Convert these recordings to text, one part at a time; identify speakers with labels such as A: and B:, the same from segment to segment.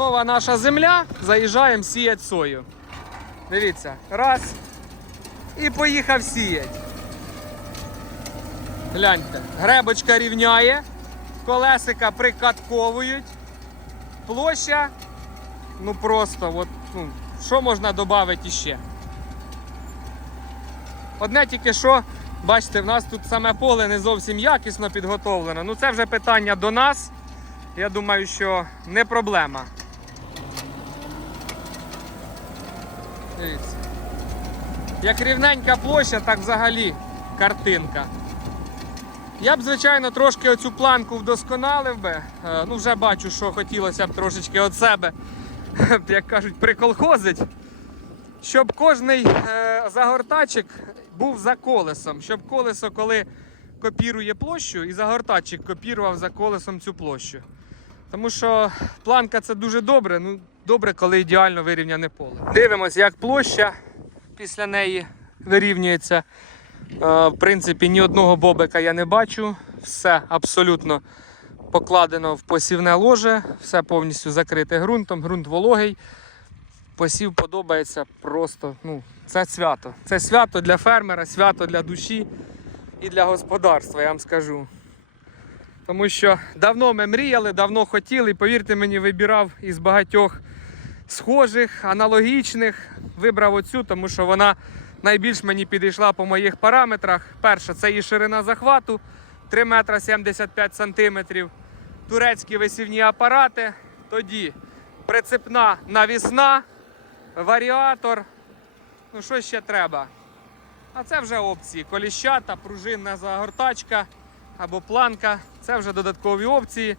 A: нова наша земля, заїжджаємо сіяти сою. Дивіться, раз. І поїхав сіять. Гляньте, гребочка рівняє, колесика прикатковують, площа, ну просто, от, ну, що можна додати іще? Одне тільки що, бачите, в нас тут саме поле не зовсім якісно підготовлено. Ну це вже питання до нас. Я думаю, що не проблема. Дивіться. Як рівненька площа, так взагалі картинка. Я б, звичайно, трошки оцю планку вдосконалив би. Е, Ну, вже бачу, що хотілося б трошечки від себе, як кажуть, приколхозить. Щоб кожний е, загортачик був за колесом, щоб колесо, коли копірує площу, і загортачик копірував за колесом цю площу. Тому що планка це дуже добре, ну добре, коли ідеально вирівняне поле. Дивимось, як площа після неї вирівнюється. Е, В принципі, ні одного бобика я не бачу. Все абсолютно покладено в посівне ложе, все повністю закрите ґрунтом, ґрунт вологий. Посів подобається просто. Ну, це свято. Це свято для фермера, свято для душі і для господарства, я вам скажу. Тому що давно ми мріяли, давно хотіли, і повірте мені, вибирав із багатьох схожих, аналогічних. Вибрав оцю, тому що вона найбільш мені підійшла по моїх параметрах. Перша це її ширина захвату 3 метра 75 сантиметрів. Турецькі висівні апарати. Тоді прицепна навісна, варіатор. Ну що ще треба? А це вже опції. Коліщата, пружинна загортачка або планка. Це вже додаткові опції.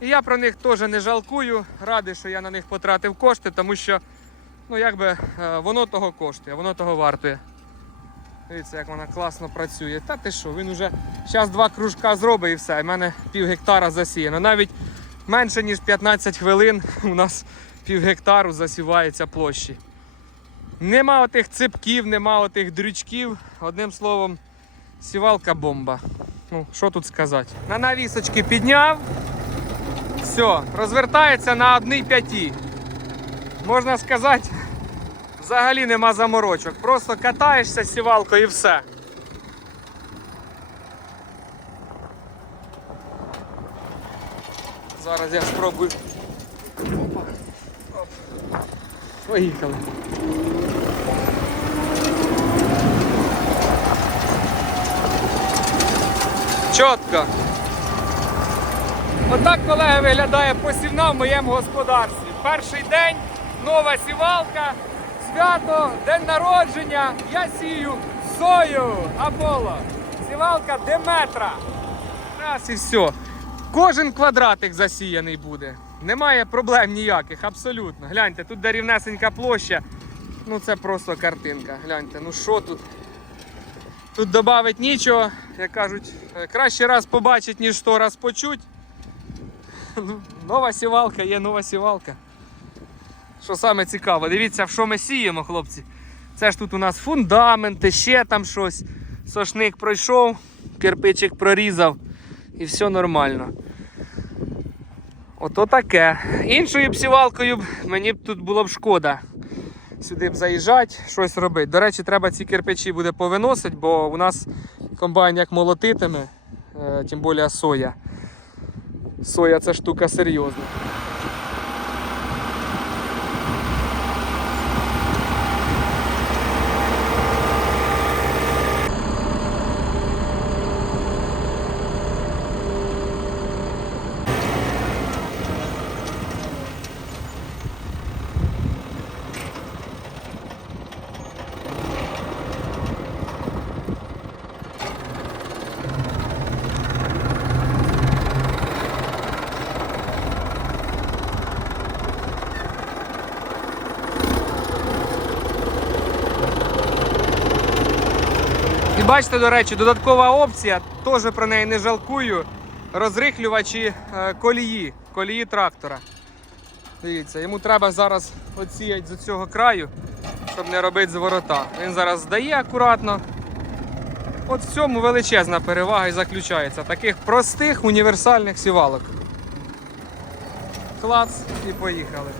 A: І я про них теж не жалкую. Радий, що я на них потратив кошти, тому що ну, якби, е, воно того коштує, воно того вартує. Дивіться, як вона класно працює. Та ти що, він уже зараз два кружка зробить і все. і в мене пів гектара засіяно. Навіть менше ніж 15 хвилин у нас пів гектару засівається площі. Нема отих ципків, нема отих дрючків. Одним словом, сівалка бомба. Ну, що тут сказати? На навісочки підняв. Все, розвертається на одній п'яті. Можна сказати, взагалі нема заморочок. Просто катаєшся з сівалкою і все. Зараз я спробую. Опа. Оп. Поїхали. Чітко. Отак, колеги, виглядає посівна в моєму господарстві. Перший день, нова сівалка, свято, день народження. Я сію сою Аполло. Сівалка Деметра. Раз і все. Кожен квадратик засіяний буде. Немає проблем ніяких, абсолютно. Гляньте, тут де рівнесенька площа. Ну це просто картинка. Гляньте, ну що тут? Тут додати нічого, як кажуть, е, краще раз побачить, ніж сто раз почуть. Ну, Нова сівалка є нова сівалка. Що саме цікаво, дивіться, в що ми сіємо, хлопці. Це ж тут у нас фундаменти, ще там щось. Сошник пройшов, кирпичик прорізав і все нормально. Ото таке. Іншою б сівалкою мені б тут було б шкода. Сюди б заїжджати, щось робити. До речі, треба ці кирпичі буде повиносити, бо у нас комбайн як молотитиме, е, тим більше соя. Соя це штука серйозна. Бачите, до речі, додаткова опція, теж про неї не жалкую. Розрихлювачі е, колії, колії трактора. Дивіться, йому треба зараз оціяти з цього краю, щоб не робити зворота. Він зараз здає акуратно. От в цьому величезна перевага і заключається. Таких простих універсальних сівалок. клац і поїхали.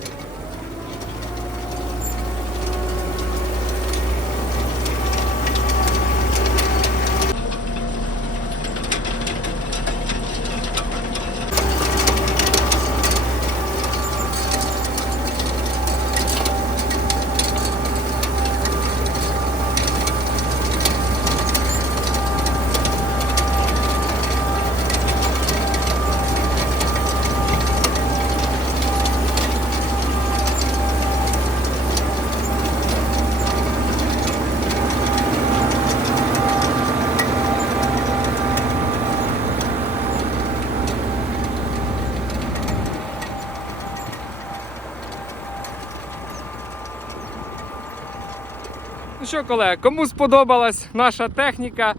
A: Ну що, колеги, кому сподобалась наша техніка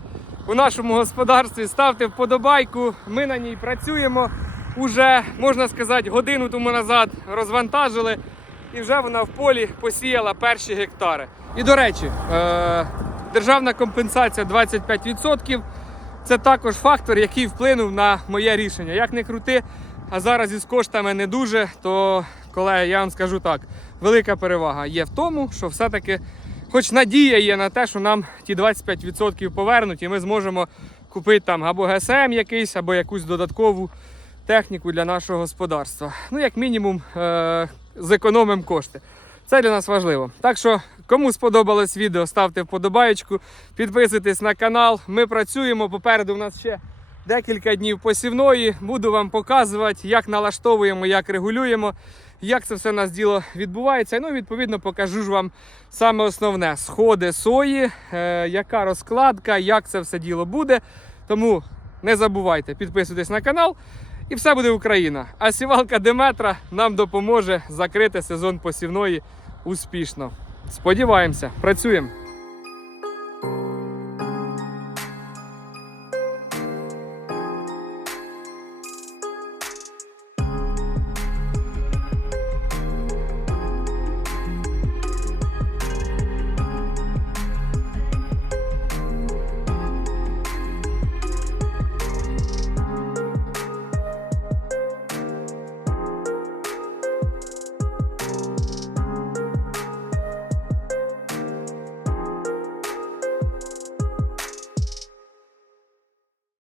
A: у нашому господарстві, ставте вподобайку. Ми на ній працюємо. Уже, можна сказати, годину тому назад розвантажили, і вже вона в полі посіяла перші гектари. І до речі, е- державна компенсація 25%. Це також фактор, який вплинув на моє рішення. Як не крути, а зараз із коштами не дуже, то, колеги, я вам скажу так: велика перевага є в тому, що все-таки, хоч надія є на те, що нам ті 25% повернуть, і ми зможемо купити там або ГСМ якийсь, або якусь додаткову техніку для нашого господарства. Ну, як мінімум, е- зекономимо кошти. Це для нас важливо. Так що, кому сподобалось відео, ставте вподобаєчку, підписуйтесь на канал. Ми працюємо. Попереду в нас ще декілька днів посівної. Буду вам показувати, як налаштовуємо, як регулюємо, як це все у нас діло відбувається. Ну, відповідно, покажу ж вам саме основне: сходи сої, е, яка розкладка, як це все діло буде. Тому не забувайте, підписуйтесь на канал. І все буде Україна. А сівалка Деметра нам допоможе закрити сезон посівної успішно. Сподіваємося, працюємо.